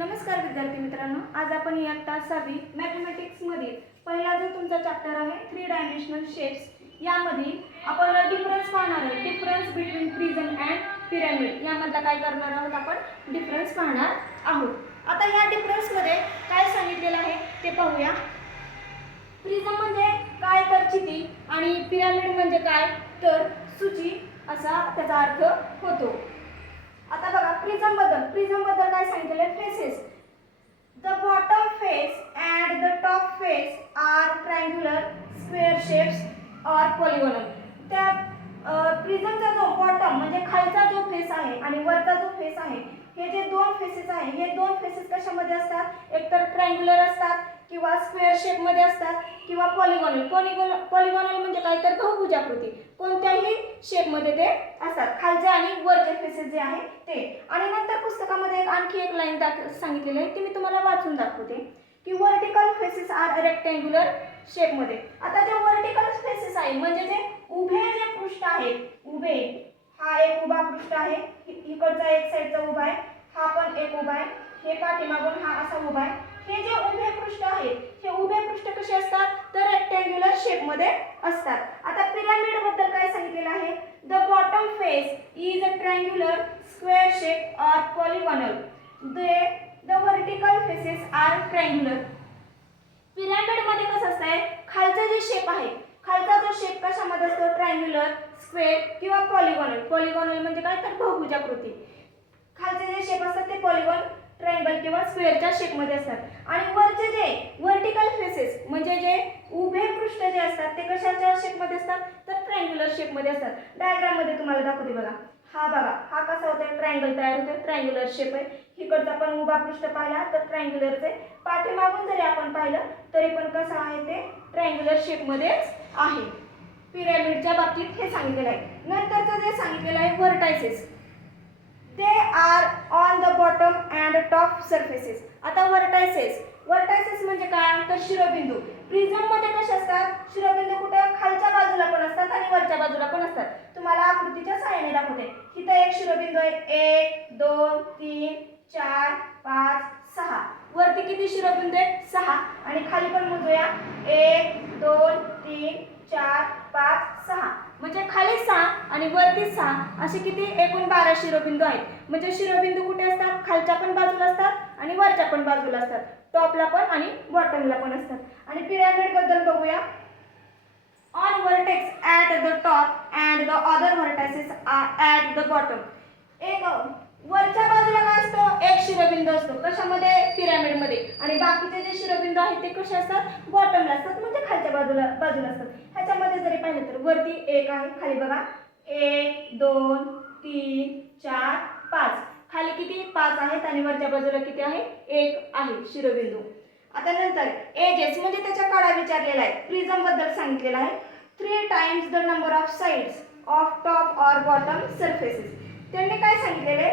नमस्कार विद्यार्थी मित्रांनो, आज आपण इयत्ता 6वी मॅथमॅटिक्स मधील पहिला जो तुमचा चॅप्टर आहे 3 डायमेन्शनल शेप्स यामध्ये आपण डिफरन्स पाहणार आहे. Difference between prism and pyramid यामधला काय करणार आहोत, आपण डिफरन्स पाहणार आहोत. आता या डिफरन्स मध्ये काय सांगितलेलं आहे ते पाहूया. प्रिझम म्हणजे काय तर चिती आणि पिरॅमिड म्हणजे काय तर सूची असा त्याचा अर्थ होतो. आता बघा प्रिझम बद्दल काय सांगितले. Faces, the bottom face and the top face are triangular, square shapes or polygonal. त्या प्रिझमचा जो बॉटम म्हणजे खालचा जो फेस आहे आणि वरचा जो फेस आहे, हे जे दोन फेसेस आहे, हे दोन फेसेस कशामध्ये असतात, एकतर ट्रायंग्युलर असतात किंवा स्क्वेअर शेप मध्ये असतात किंवा पॉलिगॉनल म्हणजे काय तर बहुभुजाकृती, कोणत्याही शेप मध्ये ते असतात, खालचे आणि वरचे फेसेस जे आहे ते. आणि नंतर पुस्तकामध्ये आणखी एक लाईन सांगितलेली आहे, ती मी तुम्हाला वाचून दाखवते की vertical faces are rectangular shape मध्ये. आता जे वर्टिकल फेसेस आहे म्हणजे जे उभे जे पृष्ठ आहे, उभे, हा एक उभा पृष्ठ आहे, इकडचा एक साइडचा उभा आहे, हा पण एक उभा आहे, हे पाठीमागून हा असा उभा आहे. हे जे उभे पृष्ठ आहेत, हे उभे पृष्ठ कसे असतात तर रेक्टँग्युलर शेप मध्ये असतात. आता पिरॅमिड बद्दल काय सांगितलेलं आहे. The bottom face is a triangular, square shape और polygonal. The vertical faces are triangular. Pyramid मध्ये कसं असतंय, खालचा जे शेप आहे, खालचा जो शेप कशामध्ये असतो, ट्रायंग्युलर, स्क्वेअर किंवा पॉलिगॉनल म्हणजे काय तर बहुभुजाकृती. खालचे जे शेप असतात ते पॉलिगॉन, ट्रायंगल किंवा स्क्वेअरच्या शेप मध्ये असतात. आणि वरचे जे वर्टिकल फेसेस म्हणजे जे उभे पृष्ठ जे असतात ते कशाच्या शेप मध्ये असतात तर ट्रायंग्युलर शेप मध्ये असतात. डायग्राम मध्ये तुम्हाला दाखवते बघा. हा बघा, हा कसा होतोय, ट्रायंगल तयार होतोय, ट्रायंग्युलर शेप आहे. इकडचा पण उभा पृष्ठ पाहिला तर ट्रायंग्युलरच आहे, पाठीमागून जरी आपण पाहिलं तरी पण कसं आहे ते ट्रायंग्युलर शेप मध्येच आहे. पिरॅमिडच्या बाबतीत हे सांगितलेलं आहे. नंतरचं जे सांगितलेलं आहे vertices, they are on the bottom and top surfaces. आता व्हर्टायसेस म्हणजे काय तर शिरोबिंदू. प्रिझम मध्ये कसे असतात, शिरोबिंदू कुठे खालच्या बाजूला पण असतात आणि वरच्या बाजूला पण असतात. तुम्हाला आकृतीच्या सहाय्याने दाखवते. इथे एक शिरोबिंदू आहे, 1 2 3 4 5 6. वरती किती शिरोबिंदू आहेत, 6. आणि खाली पण मोजूया, 1 2 3 4 5 6. म्हणजे खाली 6 आणि वरती 6 असे किती एकूण 12 शिरोबिंदू आहेत. म्हणजे शिरोबिंदू कुठे असतात, खालच्या पण बाजूला असतात आणि वरच्या पण बाजूला असतात, टॉपला पण आणि बॉटमला पण असतात. आणि पिरॅमिड बद्दल बघूया. On vertex at the top and the other vertices at the bottom. एक वरच्या बाजूला काय असतो, एक शिरोबिंदू असतो कशामध्ये, पिरॅमिड मध्ये. आणि बाकीचे जे शिरोबिंदू आहेत ते कसे असतात, बॉटमला असतात म्हणजे खालच्या बाजूला असतात. ह्याच्यामध्ये जरी पाहिलं तर वरती 1 आहे, खाली बघा 1 2 3 4 5. खाली किती 5 आहेत आणि वरच्या बाजूला किती आहे, 1 आहे शिरोबिंदू. आता नंतर एजेस म्हणजे त्याच्या कडा विचारलेला आहे. प्रिझम बद्दल सांगितलेलं आहे. 3 times the number of sides of top और बॉटम सरफेसेस. त्यांनी काय सांगितलेले,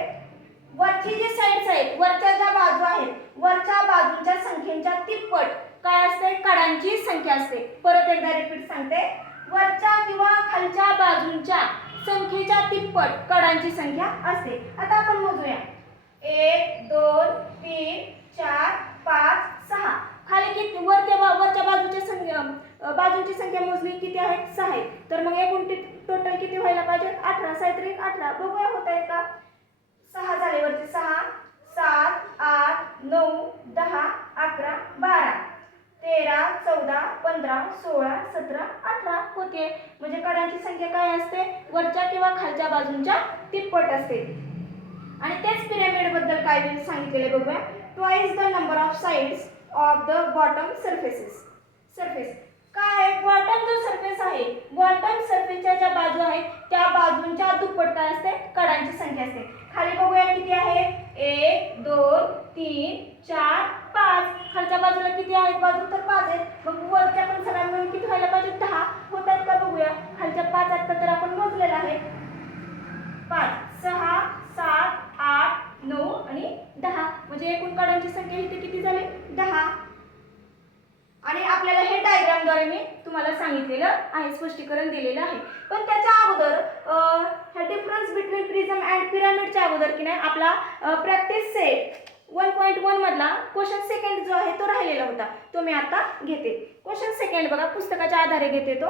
वरची जी साइड्स आहेत, वरच्या ज्या बाजू आहेत, वरच्या बाजूंच्या संख्येच्या तिप्पट काय असते, कडांची संख्या असते. परत एकदा रिपीट सांगते, वरच्या किंवा खालच्या बाजूंच्या संख्येच्या तिप्पट कडांची संख्या असते. आता आपण मोजूया, 1 2 3 4 5 6. खाली किती, वरच्या बाजूची संख्या मोजली किती आहेत, 6 आहेत. तर मग एकूण टोटल किती व्हायला पाहिजे, 18. 6 18. बघूया होत आहेत का. 6 झाले, वरचे 6 7 8 9 10 11 12 13 14 15 16 17 18 होते. म्हणजे कडांची संख्या काय असते, वरच्या किंवा खालच्या बाजूंच्या तिप्पट असते. आणि तेच पिरॅमिड बद्दल काय सांगितलेले बघूया. Twice the number of sides of the bottom surface. काय, बॉटम जो सरफेस आहे, बॉटम सरफेसच्या ज्या बाजू आहेत त्या बाजूंच्या दुप्पट काय असते, कडांची संख्या असते. खाली बघूया किती आहे, 1 2 3 4 5. खालच्या बाजूला किती आहेत बाजू तर 5 आहेत. मग वरच्या पण सगळ्या मिळून किती व्हायला पाहिजे, 10 होत आहेत का बघूया. खालच्या 5 आहेत तर आपण मोजलेलं आहे, 5 6 7 8 9 आणि 10. म्हणजे एकूण कडांची संख्या इथे किती झाली, 10. आणि आपल्याला हे डायग्रामद्वारे मी तुम्हाला सांगितलेलं आहे, स्पष्टीकरण दिलेलं आहे. पण त्याच्या अगोदर ह्या डिफरन्स बिटवीन प्रिझम अँड पिरॅमिडच्या अगोदर की नाही आपला प्रॅक्टिस सेट 1.1 मधला क्वेश्चन सेकंड जो आहे तो राहिलेला होता, तो मी आता घेते. क्वेश्चन सेकंड बघा, पुस्तकाच्या आधारे घेते तो.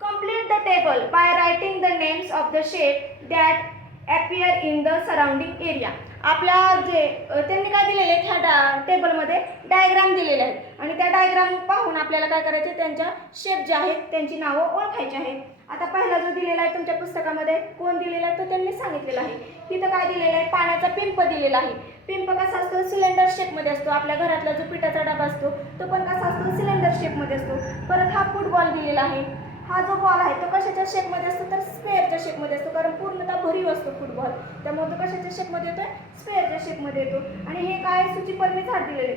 Complete the table by writing the names of the shape that appear in the surrounding area. आपल्या जे त्यांनी काय दिलेले आहेत, ह्या टेबलमध्ये डायग्राम दिलेले आहेत आणि त्या डायग्राम पाहून आपल्याला काय करायचे, त्यांच्या शेप जे आहेत त्यांची नावं ओळखायची आहेत. आता पहिला जो दिलेला आहे तुमच्या पुस्तकामध्ये कोण दिलेला आहे तो त्यांनी सांगितलेला आहे. तिथं काय दिलेलं आहे, पाण्याचा पिंप दिलेला आहे. पिंप कसा असतो, सिलेंडर शेपमध्ये असतो. आपल्या घरातला जो पिठाचा डबा असतो तो पण कसा असतो, सिलेंडर शेपमध्ये असतो. परत हा फुटबॉल दिलेला आहे. हा जो बॉल आहे तो कशाच्या शेपमध्ये असतो, तर स्क्वेअरच्या शेपमध्ये असतो, कारण पूर्णतः भरीव असतो फुटबॉल, त्यामुळे तो कशाच्या शेपमध्ये येतो, स्क्वेअरच्या शेपमध्ये येतो. आणि हे काय, सूचीपर्णी झाड दिलेले,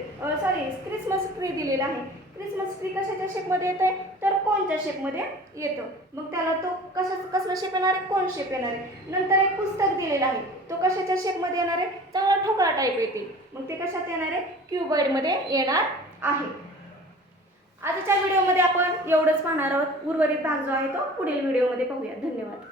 क्रिसमस ट्री दिलेला आहे. क्रिसमस ट्री कशाच्या शेपमध्ये येत आहे, तर कोणच्या शेपमध्ये येतो. मग त्याला तो कसला शेप येणार आहे, कोण शेप येणार आहे. नंतर एक पुस्तक दिलेलं आहे, तो कशाच्या शेपमध्ये येणार आहे, चांगला ठोकळा टाईप येते. मग ते कशात येणार आहे, क्युबॉइडमध्ये येणार आहे. आजच्या व्हिडिओमध्ये आपण एवढंच पाहणार आहोत. उर्वरित भाग जो आहे तो पुढील व्हिडिओमध्ये पाहूया. धन्यवाद.